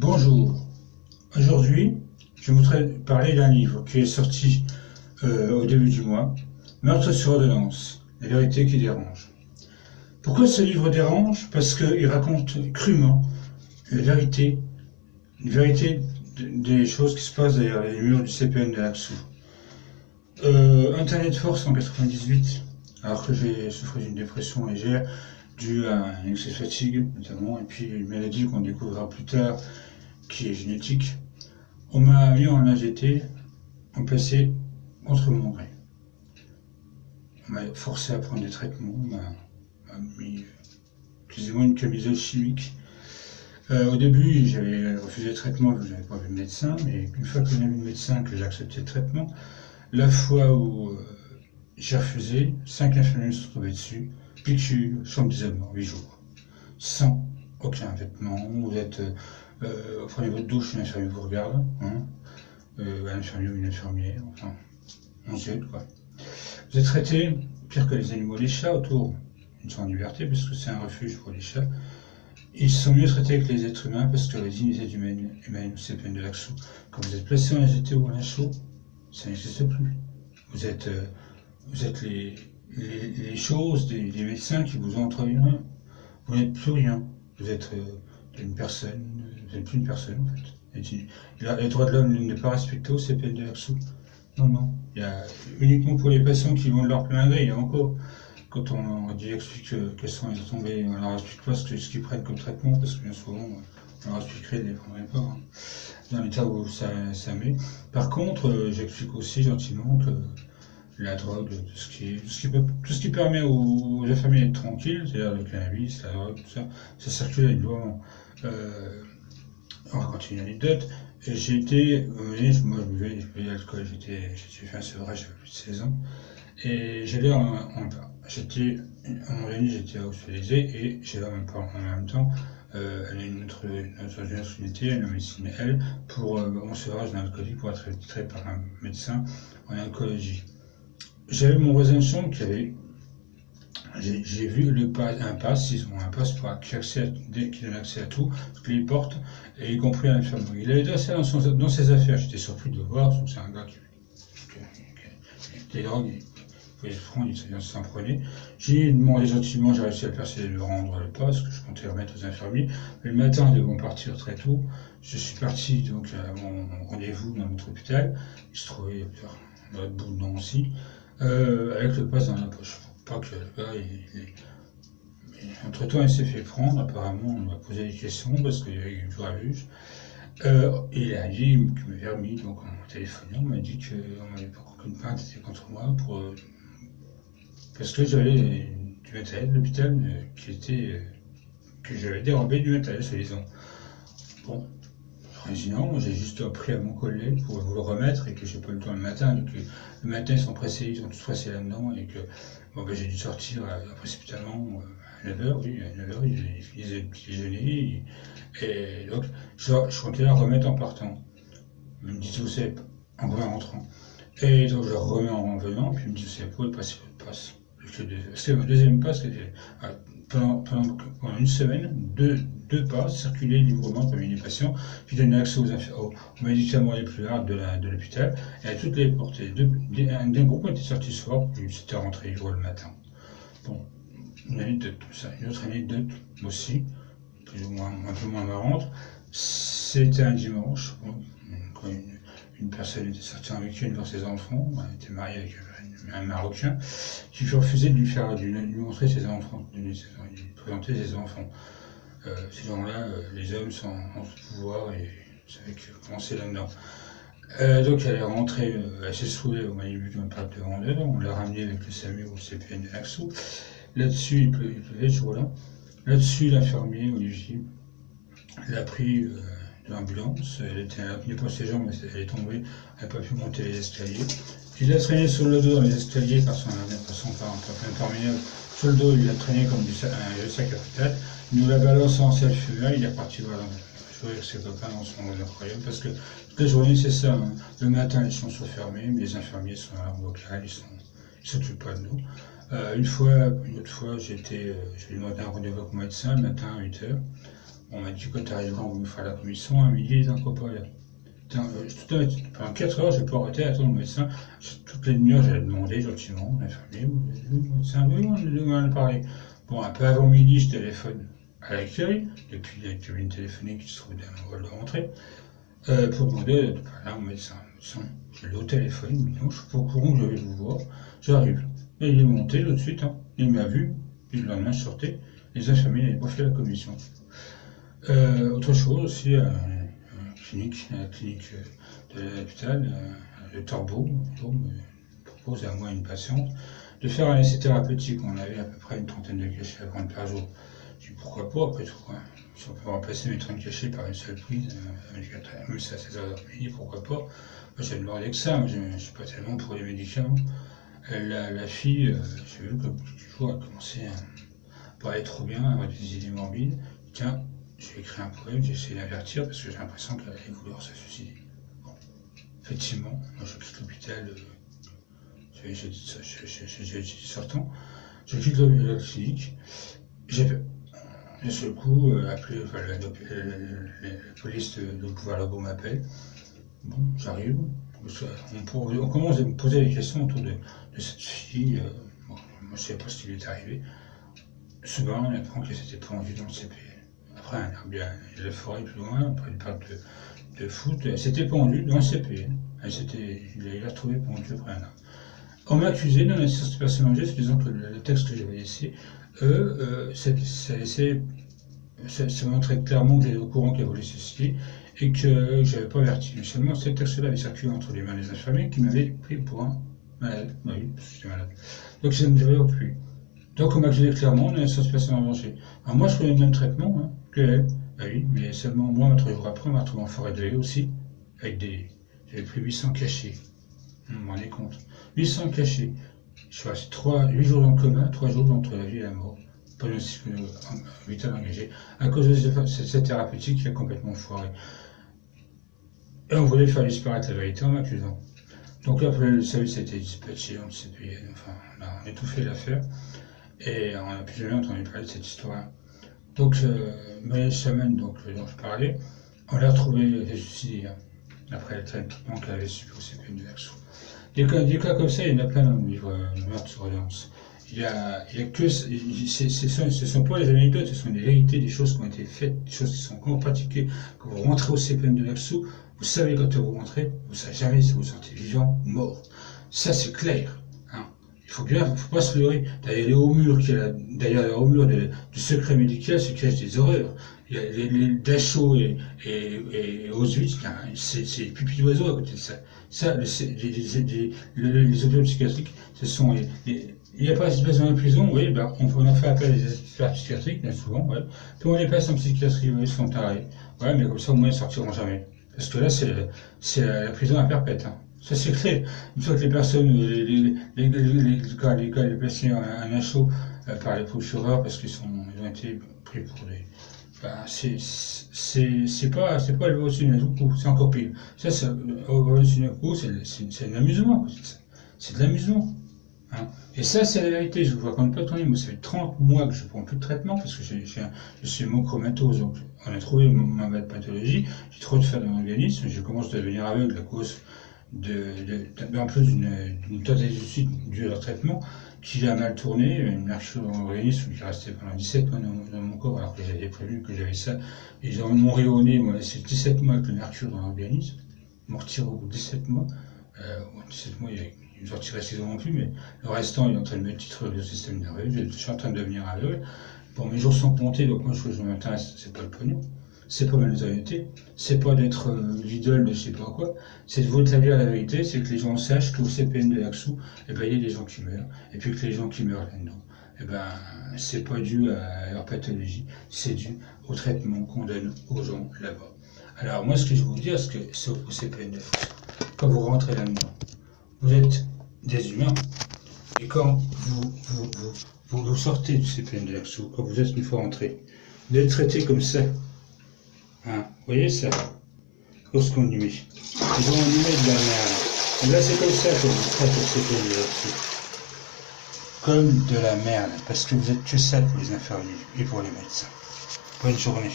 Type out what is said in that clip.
Bonjour, aujourd'hui je voudrais parler d'un livre qui est sorti au début du mois, Meurtre sur ordonnance, la vérité qui dérange. Pourquoi ce livre dérange? Parce qu'il raconte crûment la vérité, des choses qui se passent derrière les murs du CPN de Laxou. Internet Force en 98, alors que j'ai souffert d'une dépression légère due à une excès de fatigue notamment, et puis une maladie qu'on découvrira plus tard qui est génétique. On m'a mis en AGT, en placé contre mon gré. On m'a forcé à prendre des traitements, on m'a mis plus ou moins une camisole chimique. Au début, j'avais refusé le traitement, je n'avais pas vu le médecin, mais une fois que j'ai vu le médecin, que j'ai accepté le traitement, la fois où j'ai refusé, 5 infirmiers se sont trouvés dessus, piqûre, chambre d'isolement, 8 jours. Sans aucun vêtement, vous êtes... prenez votre douche, une infirmière vous regarde, hein, un infirmier ou une infirmière, enfin, on se jette quoi. Vous êtes traité pire que les animaux, les chats autour, ils sont en liberté parce que c'est un refuge pour les chats. Ils sont mieux traités que les êtres humains parce que la dignité humaine, c'est peine de Laxou. Quand vous êtes placé en AGT ou en HO, ça n'existe plus. Vous êtes les choses des médecins qui vous ont entre les mains. Vous n'êtes plus rien. Vous êtes une personne, vous n'êtes plus une personne en fait. Les droits de l'homme ne pas respectés au CPN de Laxou. Non, non. Il y a uniquement pour les patients qui vont de leur plein gré, il y a encore. Quand on explique quels sont les tombés, on leur explique pas ce qu'ils prennent comme traitement, parce que bien souvent, on leur expliquerait, ils ne les prendraient pas, hein, dans l'état où ça met. Par contre, j'explique aussi gentiment que la drogue, tout ce qui permet aux infirmiers d'être tranquilles, c'est-à-dire le cannabis, la drogue, tout ça, ça circule librement. On va continuer une anecdote. J'ai été, moi je buvais de l'alcool, j'ai fait un sevrage, j'avais plus de 16 ans, et j'allais j'étais, à un moment donné, j'étais hospitalisé et j'allais en même temps aller à notre unité, à la médecine L, pour mon sevrage d'un alcoolique pour être traité par un médecin en oncologie. J'avais mon voisin de chambre qui avait. J'ai vu un pass, ils ont un pass pour qui donne accès à tout, ce qu'ils portent, et y compris à l'infirmerie. Il avait été assez dans ses affaires, j'étais surpris de le voir, parce que c'est un gars qui des drogues, il pouvait se prendre, il s'en prenait. J'ai demandé gentiment, j'ai réussi à le persuader de me rendre le pass, que je comptais remettre aux infirmiers. Mais le matin, ils devaient partir très tôt. Je suis parti donc à mon rendez-vous dans notre hôpital, il se trouvait dans l'autre bout de Nancy, avec le pass dans la poche. Pas que le gars, entre-temps, il s'est fait prendre, apparemment, on m'a posé des questions, parce qu'il y avait eu un juge. Il a dit qu'il m'avait remis, donc en téléphonant, on m'a dit qu'on m'avait pas qu'une plainte était contre moi, parce que j'avais du matériel de l'hôpital que j'avais dérobé du matériel, soi-disant. Bon, j'ai dit non, j'ai juste appris à mon collègue pour vous le remettre, et que j'ai pas eu le temps le matin, donc le matin ils sont pressés, ils ont tous pressé là-dedans, et que bon, j'ai dû sortir précipitamment à 9h, oui, à 9h, j'ai fini le petit déjeuner, et donc je comptais la remettre en partant. Il me dit, vous savez, en rentrant. Et donc je le remets en venant, puis il me dit, vous savez, vous pouvez passer votre passe. C'était ma deuxième passe, pendant une semaine, deux passes circulaient librement parmi les patients, puis donnaient accès aux médicaments les plus rares de l'hôpital, et à toutes les portées. Un groupe était sorti ce soir, puis c'était rentré le matin. Bon, une anecdote comme ça. Une autre anecdote aussi, plus ou moins, un peu moins marrante, c'était un dimanche, quand une personne était sortie en week-end voir ses enfants, elle était mariée avec un Marocain, qui lui refusait de lui montrer ses enfants, de lui présenter ses enfants. Ces gens-là, les hommes sont en pouvoir et vous savez comment c'est là-dedans. Donc elle est rentrée, elle s'est saoulée au Malibu d'un parc de vendeur, on l'a ramenée avec le SAMU au CPN de Laxou. Là-dessus, il pleuvait ce jour-là. Là-dessus, l'infirmier, Olivier, l'a pris de l'ambulance. Elle tenait pas ses jambes, mais elle est tombée, elle n'a pas pu monter les escaliers. Il l'a traîné sur le dos dans les escaliers par son imperméable. Sur le dos, il l'a traîné comme un sac à patates. Il nous l'a balancé en self-fuel, il est parti jouer avec ses copains dans son aquarium, parce que toute la journée, c'est ça. Hein. Le matin, les champs sont fermés, mais les infirmiers sont à l'arbre local, ils s'occupent pas de nous. Une autre fois, j'ai demandé un rendez-vous avec mon médecin le matin à 8h. On m'a dit quand tu arriveras, on vous fera la commission, à midi, ils n'en pas là. Pendant 4 heures, je n'ai pas arrêté à attendre le médecin. Toutes les demi-heures, j'allais demander gentiment, l'infirmier, le médecin, oui, on en a parlé. Bon, un peu avant midi, je téléphone à l'accueil, depuis la cabine téléphonique qui se trouve dans le hall de rentrée, pour demander de parler au médecin. Je l'ai au téléphone, il me dit non, je ne suis pas au courant que je vais vous voir, j'arrive. Et il est monté tout de suite, hein. Il m'a vu, puis le lendemain, je sortais, les infirmiers n'avaient pas fait la commission. Autre chose aussi, la clinique de l'hôpital, le Torbeau, me propose à moi et une patiente de faire un essai thérapeutique. On avait à peu près une trentaine de cachets à prendre par jour. Je dis pourquoi pas, après tout, hein. Si on peut remplacer mes 30 cachets par une seule prise, même si c'est à 16 h midi, pourquoi pas. Moi j'ai demandé que ça, je ne suis pas tellement pour les médicaments. La fille, j'ai vu que toujours elle commençait à pas aller trop bien, à avoir des idées morbides. Tiens, j'ai écrit un poème, j'ai essayé d'avertir parce que j'ai l'impression qu'elle allait vouloir se suicider. Bon. Effectivement, moi je quitte l'hôpital, j'ai dit sortant, je quitte la clinique, j'ai d'un seul coup appelé, la police de Pouvoir-Labo m'appelle, bon, j'arrive, on commence à me poser des questions autour de cette fille, bon, moi je ne savais pas ce qui lui est arrivé. Souvent, on apprend qu'elle s'était pendue dans le CPN. Après, il y a la forêt plus loin, après une parc de foot, elle s'était pendue dans le CPN. Il l'a retrouvée pendue après un an. On m'a accusé d'un assistance personnalisée, se disant que le texte que j'avais laissé, ça montrait clairement que j'étais au courant qu'elle voulait se suicider et que je n'avais pas averti. Mais seulement, ce texte-là avait circulé entre les mains des infirmiers qui m'avaient pris pour un malade. Bah oui, parce que j'étais malade. Donc, ça ne me dirait plus. Donc on m'a accusé clairement d'une assistance personnelle en danger. Alors moi je prenais le même traitement hein, que elle. Ah oui, mais seulement moi, 3 jours après, on m'a retrouvé en forêt de haie aussi, avec j'avais pris 800 cachets. Vous vous rendez compte 800 cachets. Je suis resté 8 jours dans le coma, 3 jours entre la vie et la mort. Pronostic vital engagé, à cause de cette thérapeutique qui a complètement foiré. Et on voulait faire disparaître la vérité en m'accusant. Donc là, le service a été dispatché, on s'est payé, enfin, on a étouffé l'affaire. Et on n'a plus jamais entendu parler de cette histoire. Donc, Maëlle Semaine, dont je parlais, on l'a retrouvé suicidé après le traitement qu'elle avait subi au CPN de Laxou. Des cas comme ça, il y en a plein dans le livre Meurtre sur Orléans. Il y a que. Ce ne sont pas les anecdotes, ce sont des vérités, des choses qui ont été faites, des choses qui sont encore pratiquées. Quand vous rentrez au CPN de Laxou, vous savez quand vous rentrez, vous ne savez jamais si vous sortez vivant ou mort. Ça, c'est clair. Il ne faut pas se leurrer. Derrière les hauts murs, du secret médical se cachent des horreurs. Il y a les Dachau et Auschwitz, c'est des pupilles d'oiseaux à côté de ça. Les hôpitaux psychiatriques, ce sont il n'y a pas d'espace dans la prison, oui, ben, on en fait appel à des experts psychiatriques, bien souvent, ouais. Puis on les passe en psychiatrie, ils sont tarés. Ouais, mais comme ça, au moins, ils ne sortiront jamais. Parce que là, c'est la prison à perpète. Hein. Ça c'est clair. Une fois que les personnes, les placés en assaut par les procureurs parce qu'ils ont été pris pour des. Ben, c'est pas le vol Sunaku, c'est encore pire. Ça, le vol Sunaku, c'est de l'amusement. C'est de l'amusement. Hein. Et ça, c'est la vérité. Je ne vous raconte pas ton moi, ça fait 30 mois que je ne prends plus de traitement parce que je suis monochromatose. Donc, on a trouvé ma pathologie. J'ai trop de fer dans mon organisme. Je commence à devenir aveugle à cause en plus d'une totalité due à leur traitement, qui a mal tourné, une mercure dans l'organisme qui restait pendant 17 mois dans mon corps, alors que j'avais prévu que j'avais ça. Et ils m'ont réonné, ils m'ont laissé 17 mois avec le mercure dans l'organisme. Ils m'ont retiré au bout de 17 mois. 17 mois, ils nous ont retiré 6 ans non plus, mais le restant, il est en train de me titrer le système nerveux. Je suis en train de devenir aveugle. Bon, mes jours sont comptés, donc moi, ce que je m'intéresse, c'est pas le pognon. C'est pas ma notoriété, c'est pas d'être l'idole de je sais pas quoi, c'est de vous établir la vérité, c'est que les gens sachent qu'au CPN de Laxou, eh ben, il y a des gens qui meurent, et puis que les gens qui meurent là-dedans, eh ben, c'est pas dû à leur pathologie, c'est dû au traitement qu'on donne aux gens là-bas. Alors moi, ce que je vais vous dire, c'est que c'est au CPN de Laxou, quand vous rentrez là-dedans, vous êtes des humains, et quand vous sortez du CPN de Laxou, quand vous êtes une fois rentré, vous êtes traité comme ça. Hein, vous voyez ça? Lorsqu'on y met. Et donc on y met de la merde. Et là c'est comme ça que vous traitez au CPN de Laxou. Comme de la merde. Parce que vous êtes que ça pour les infirmiers et pour les médecins. Bonne journée.